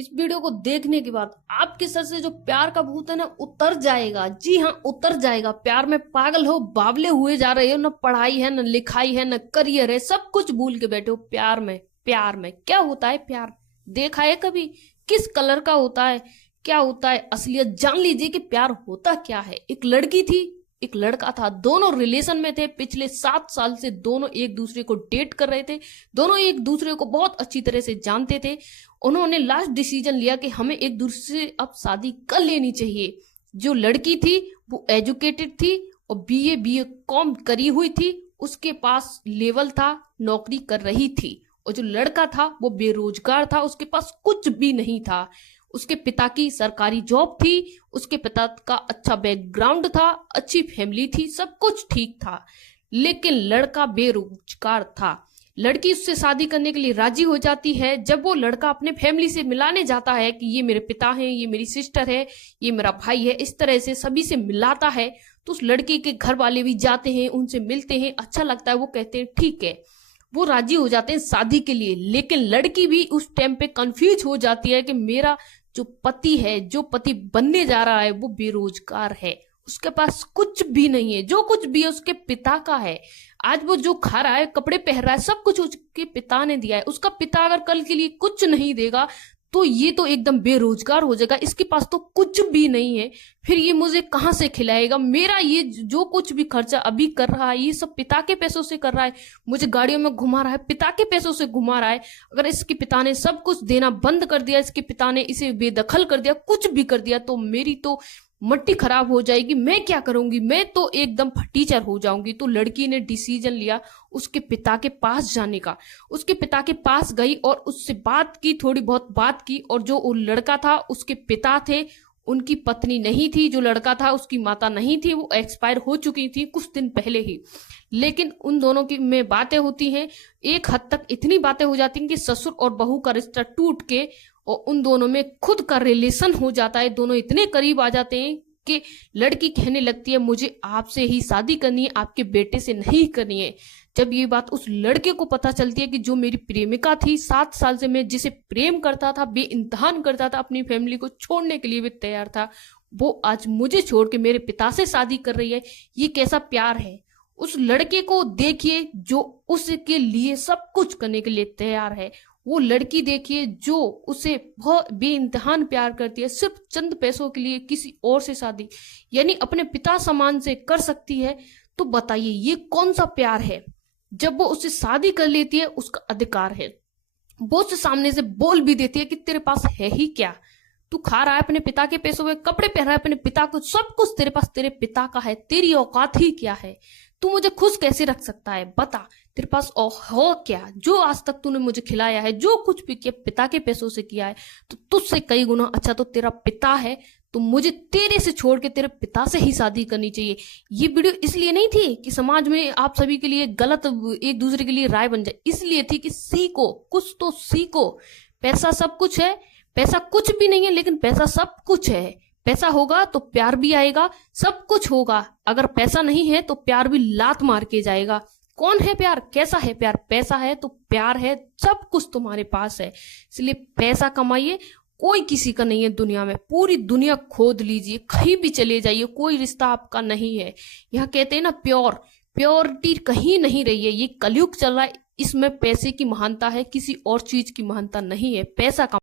इस वीडियो को देखने के बाद आपके सर से जो प्यार का भूत है ना उतर जाएगा। जी हाँ, उतर जाएगा। प्यार में पागल हो, बावले हुए जा रहे हो, ना पढ़ाई है, ना लिखाई है, ना करियर है, सब कुछ भूल के बैठे हो प्यार में। प्यार में क्या होता है प्यार? देखा है कभी? किस कलर का होता है, क्या होता है असलियत? जान लीजिए कि प्यार होता क्या है। एक लड़की थी, एक लड़का था, दोनों रिलेशन में थे। पिछले 7 साल से दोनों एक दूसरे को डेट कर रहे थे, दोनों एक दूसरे को बहुत अच्छी तरह से जानते थे। उन्होंने लास्ट डिसीजन लिया कि हमें एक दूसरे से अब शादी कर लेनी चाहिए। जो लड़की थी वो एजुकेटेड थी और बीए कॉम करी हुई थी, उसके पास लेवल था, नौकरी कर रही थी। और जो लड़का था वो बेरोजगार था, उसके पास कुछ भी नहीं था। उसके पिता की सरकारी जॉब थी, उसके पिता का अच्छा बैकग्राउंड था, अच्छी फैमिली थी, सब कुछ ठीक था। लेकिन लड़का बेरोजगार था। लड़की उससे शादी करने के लिए राजी हो जाती है। जब वो लड़का अपने फैमिली से मिलाने जाता है कि ये मेरे पिता हैं, ये मेरी सिस्टर है, ये मेरा भाई है, इस तरह से सभी से मिलाता है, तो उस लड़की के घर वाले भी जाते हैं, उनसे मिलते हैं, अच्छा लगता है। वो कहते हैं ठीक है, वो राजी हो जाते हैं शादी के लिए। लेकिन लड़की भी उस टाइम पे कंफ्यूज हो जाती है कि मेरा जो पति है, जो पति बनने जा रहा है, वो बेरोजगार है, उसके पास कुछ भी नहीं है। जो कुछ भी है उसके पिता का है। आज वो जो खा रहा है, कपड़े पहन रहा है, सब कुछ उसके पिता ने दिया है। उसका पिता अगर कल के लिए कुछ नहीं देगा तो ये तो एकदम बेरोजगार हो जाएगा। इसके पास तो कुछ भी नहीं है, फिर ये मुझे कहां से खिलाएगा? मेरा ये जो कुछ भी खर्चा अभी कर रहा है, ये सब पिता के पैसों से कर रहा है। मुझे गाड़ियों में घुमा रहा है, पिता के पैसों से घुमा रहा है। अगर इसके पिता ने सब कुछ देना बंद कर दिया, इसके पिता ने इसे बेदखल कर दिया, कुछ भी कर दिया, तो मेरी तो मट्टी खराब हो जाएगी। मैं क्या करूंगी? मैं तो एकदम फटीचर हो जाऊंगी। तो लड़की ने डिसीजन लिया उसके पिता के पास जाने का। उसके पिता के पास गई और उससे बात की, थोड़ी बहुत बात की। और जो वो लड़का था, उसके पिता थे, उनकी पत्नी नहीं थी। जो लड़का था उसकी माता नहीं थी, वो एक्सपायर हो चुकी थी कुछ दिन पहले ही। लेकिन उन दोनों की में बातें होती हैं, एक हद तक इतनी बातें हो जाती हैं कि ससुर और बहू का रिश्ता टूट के और उन दोनों में खुद का रिलेशन हो जाता है। दोनों इतने करीब आ जाते हैं कि लड़की कहने लगती है मुझे आपसे ही शादी करनी है, आपके बेटे से नहीं करनी है। जब ये बात उस लड़के को पता चलती है कि जो मेरी प्रेमिका थी, 7 साल से मैं जिसे प्रेम करता था, बेइंतहान करता था, अपनी फैमिली को छोड़ने के लिए भी तैयार था, वो आज मुझे छोड़ के मेरे पिता से शादी कर रही है। ये कैसा प्यार है? उस लड़के को देखिए जो उसके लिए सब कुछ करने के लिए तैयार है। वो लड़की देखिए जो उसे बहुत बेइंतहान प्यार करती है, सिर्फ चंद पैसों के लिए किसी और से शादी, यानी अपने पिता समान से कर सकती है। तो बताइए ये कौन सा प्यार है? जब वो उससे शादी कर लेती है, उसका अधिकार है, वो उससे सामने से बोल भी देती है कि तेरे पास है ही क्या? तू खा रहा है अपने पिता के पैसों में, कपड़े पहन रहा है अपने पिता को, सब कुछ तेरे पास तेरे पिता का है, तेरी औकात ही क्या है? तू मुझे खुश कैसे रख सकता है? बता, तेरे पास हो क्या? जो आज तक तूने मुझे खिलाया है, जो कुछ भी किया पिता के पैसों से किया है, तो तुझसे कई गुना अच्छा तो तेरा पिता है। तो मुझे तेरे से छोड़ के तेरे पिता से ही शादी करनी चाहिए। ये वीडियो इसलिए नहीं थी कि समाज में आप सभी के लिए गलत, एक दूसरे के लिए राय बन जाए, इसलिए थी कि सीखो, कुछ तो सीखो। पैसा सब कुछ है, पैसा कुछ भी नहीं है, लेकिन पैसा सब कुछ है। पैसा होगा तो प्यार भी आएगा, सब कुछ होगा। अगर पैसा नहीं है तो प्यार भी लात मार के जाएगा। कौन है प्यार? कैसा है प्यार? पैसा है तो प्यार है, सब कुछ तुम्हारे पास है। इसलिए पैसा कमाइए, कोई किसी का नहीं है दुनिया में। पूरी दुनिया खोद लीजिए, कहीं भी चले जाइए, कोई रिश्ता आपका नहीं है। यहाँ कहते हैं ना प्योरिटी कहीं नहीं रही है। ये कलयुग चल रहा है, इसमें पैसे की महानता है, किसी और चीज की महानता नहीं है। पैसा